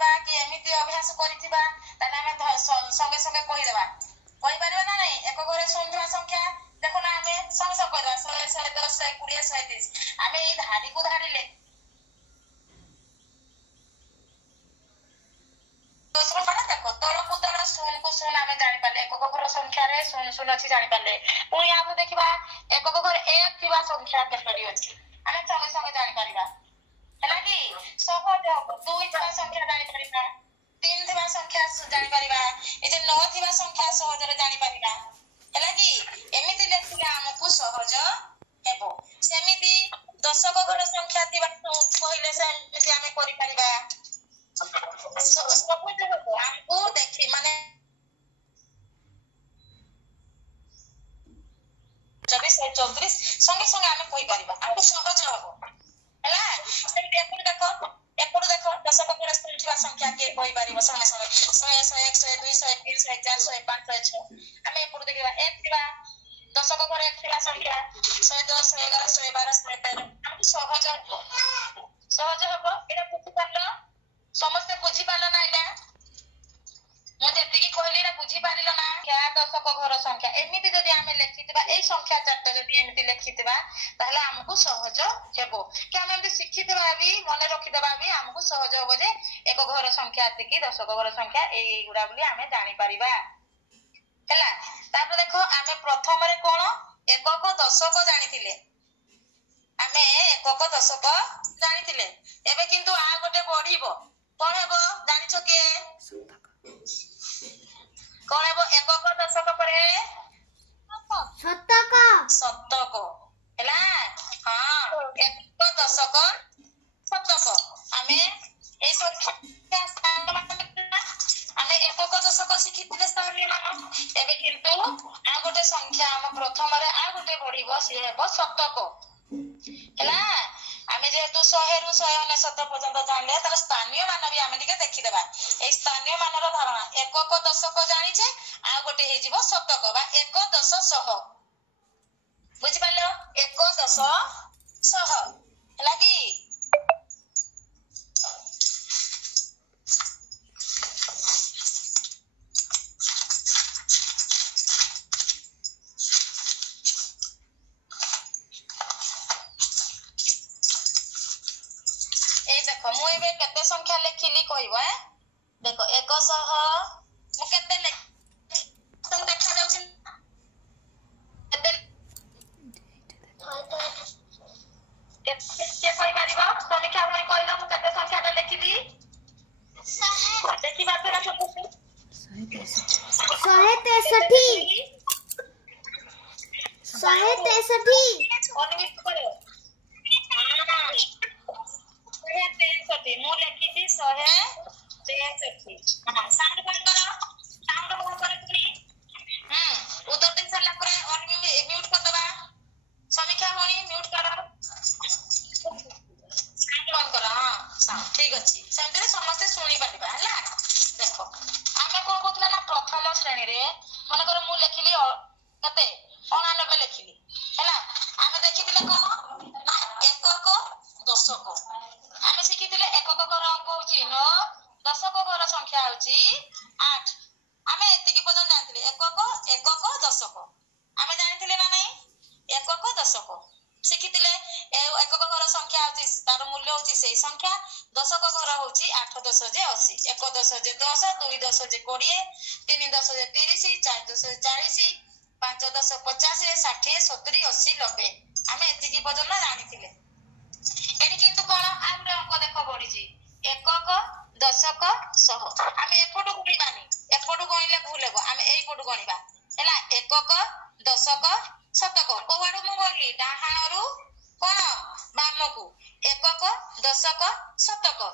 କରିଥିବା କି ଏମିତି ଅଭ୍ୟାସ କରିଥିବା ତାହେଲେ ଆମେ ସଙ୍ଗେ ସଙ୍ଗେ କହିଦେବା କହିପାରିବା ନା ନାହିଁ ଏକ ଘରେ ଶୁଣୁଥିବା ସଂଖ୍ୟା ଦେଖ ନା ଆମେ ସଙ୍ଗେ ସଙ୍ଗେ କହିଦେବା 100 110 120 130 ଆମେ ଏଇ ଧାଡିକୁ ଧାଡିଲେ ଦେଖ ତଳକୁ ତଳ ଶୂନକୁ ଶୂନ ଆମେ ଜାଣିପାରିଲେ ଏକକ ଘର ସଂଖ୍ୟାରେ ଶୂନ ଶୂନ ଅଛି ଜାଣିପାରିଲେ ପୁଣି ଆମେ ଦେଖିବା ଏକକ ଘରେ ଏକ ଥିବା ସଂଖ୍ୟା କେତୋଟି ଅଛି ଆମେ ସଙ୍ଗେ ସଙ୍ଗେ ଜାଣିପାରିବା ହେଲା କି ସହଜ ହବ 2 ଥିବା ସଂଖ୍ୟା ଜାଣିପାରିବା 3 ଥିବା ସଂଖ୍ୟା ଜାଣିପାରିବା ଏ ଯେ 9 ଥିବା ସଂଖ୍ୟା ସହଜରେ ଜାଣିପାରିବା ହେଲା କି ଏମିତି ଲେଖିଲେ ଆମକୁ ସହଜ ହେବ ସେମିତି ଦଶକ ଘର ସଂଖ୍ୟା ଥିବା କହିଲେ ସେମିତି ଆମେ କରିପାରିବା ସହଜ ହବ ଆମକୁ ଦେଖି ମାନେ 24 ସଙ୍ଗେ ସଙ୍ଗେ ଆମେ କହିପାରିବା ଆମକୁ ସହଜ ହବ ହେଲା ସେମିତି ଏପଟୁ ଦେଖ ଦଶକ ଘରେ ଥିବା ସଂଖ୍ୟା କିଏ କହିପାରିବ ସଙ୍ଗେ ସଙ୍ଗେ 100 101 102 103 104 105 106 ଆମେ ଏପଟୁ ଦେଖିବା ଏକ ଥିବା ଦଶକ ଘରେ ଏକ ଥିବା ସଂଖ୍ୟା 110 111 112 113 ଆମକୁ ସହଜ ହବ ଏଇଟା ବୁଝିପାରିଲ ସମସ୍ତେ ବୁଝିପାରିଲ ନା ଏଇଟା ମୁଁ ଯେତିକି କହିଲି ଏଇଟା ବୁଝିପାରିଲ ନା ଦଶକ ଘର ସଂଖ୍ୟା ଏମିତି ଯଦି ଆମେ ଲେଖିଥିବା ଏଇ ସଂଖ୍ୟା ଚାରିଟା ଯଦି ଏମିତି ଲେଖିଥିବା ତାହେଲେ ଆମକୁ ସହଜ ହେବ କି ଆମେ ଏମିତି ଶିଖିଥିବା ବି ମନେ ରଖିଦେବା ବି ଆମକୁ ସହଜ ହବ ଯେ ଏକ ଘର ସଂଖ୍ୟା ଏତିକି ଦଶକ ଘର ସଂଖ୍ୟା ଏଇଗୁଡା ବୋଲି ଆମେ ଜାଣିପାରିବା ହେଲା ତାପରେ ଦେଖ ଆମେ ପ୍ରଥମରେ କଣ ଏକକ ଦଶକ ଜାଣିଥିଲେ ଆମେ ଏକକ ଦଶକ ଜାଣିଥିଲେ ଏବେ କିନ୍ତୁ ଆଉ ଗୋଟେ ବଢିବ କଣ ହେବ ଜାଣିଛ କିଏ କଣ ହେବ ଏକକ ଦଶକ ପରେ ଶତକ ହେଲା ହଁ ଏକ ଦଶକ ଶତକ ଆମେ ଏଇ ସଂଖ୍ୟା ଆମେ ଏକକ ଦଶକ ଶିଖିଥିଲେ ଏବେ କିନ୍ତୁ ଆଉ ଗୋଟେ ସଂଖ୍ୟା ଆମ ପ୍ରଥମରେ ଆଉ ଗୋଟେ ବଢିବ ସିଏ ହେବ ଶତକ ହେଲା ଆମେ ଯେହେତୁ 100 ରୁ 199 ପର୍ଯ୍ୟନ୍ତ ଜାଣିଲେ ତାର ସ୍ଥାନୀୟ ମାନ ବି ଆମେ ଟିକେ ଦେଖିଦେବା ଏଇ ସ୍ଥାନୀୟ ମାନର ଧାରଣା ଏକକ ଦଶକ ଜାଣିଛେ ଆଉ ଗୋଟେ ହେଇଯିବ ଶତକ ବା ଏକ ଦଶ ଶହ ବୁଝିପାରିଲ ଏକ ଦଶ ଶହ ହେଲା କି এই দেখো ମୁଁ ଏବେ କେତେ ସଂଖ୍ୟା ଲେଖିଲି କହିବ ଦେଖ 100 ମୁଁ କେତେ ଲେଖି ଦେଖା ଯାଉଛି କେତେ କହିପାରିବ ସମୀକ୍ଷା ଭାଇ କହିଲ ମୁଁ କେତେ ସଂଖ୍ୟାଟା ଲେଖିଲି ଦେଖିବା ଫେର ସବୁ 163 ମୁଁ ଲେଖିଛି 163 ସାଉଣ୍ଡ ବନ୍ଦ କର ସାଉଣ୍ଡ ବନ୍ଦ କର ପୁଣି ଉତ୍ତର ଦେଇ ସାରିଲା ପରେ ମ୍ୟୁଟ କରିଦବା ସମୀକ୍ଷା ଭଉଣୀ ମ୍ୟୁଟ କର ସାଉଣ୍ଡ ବନ୍ଦ କର ହଁ ଠିକ ଅଛି ସେମିତିରେ ସମସ୍ତେ ଶୁଣିପାରିବା ହେଲା ଦେଖ ଆମେ କଣ କହୁଥିଲା ନା ପ୍ରଥମ ଶ୍ରେଣୀରେ ମନେକର ମୁଁ ଲେଖିଲି କେତେ 99 ଲେଖିଲି ହେଲା ଆମେ ଦେଖିଥିଲେ କଣ ନା ଏକକ ଦଶକ ଆମେ ଶିଖିଥିଲେ ଏକକ ଘର ଅଙ୍କ ହଉଛି 9 ଦଶକ ଘର ସଂଖ୍ୟା ହଉଛି 8 ଆମେ ଏତିକି ପର୍ଯ୍ୟନ୍ତ ଜାଣିଥିଲେ ଏକକ ଦଶକ ଆମେ ଜାଣିଥିଲେ ନା ନାହିଁ ଏକକ ଦଶକ ଶିଖିଥିଲେ ଏକକ ଘର ସଂଖ୍ୟା ହଉଛି ତାର ମୂଲ୍ୟ ହଉଛି ସେଇ ସଂଖ୍ୟା ଦଶକ ଘର ହଉଛି 8 10 ଯେ 80 1 10 ଯେ 10 2 10 ଯେ 20 3 10 ଯେ 30 4 10 ଯେ 40 5 10 50 60 70 80 90 ଆମେ ଏତିକି ପର୍ଯ୍ୟନ୍ତ ଜାଣିଥିଲେ ଏଠି କିନ୍ତୁ କଣ ଆଉ ଗୋଟେ ଅଙ୍କ ଦେଖ ବଢିଛି ଏକକ ଦଶକ ଶହ ଆମେ ଏପଟୁ ଗଣିବାନି ଏପଟୁ ଗଣିଲେ ଭୁଲ ହେବ ଆମେ ଏଇପଟୁ ଗଣିବା ହେଲା ଏକକ ଦଶକ ଶତକ କୋଉଆଡୁ ମୁଁ ଗଣିଲି ଡାହାଣରୁ କଣ ବାମକୁ ଏକକ ଦଶକ ଶତକ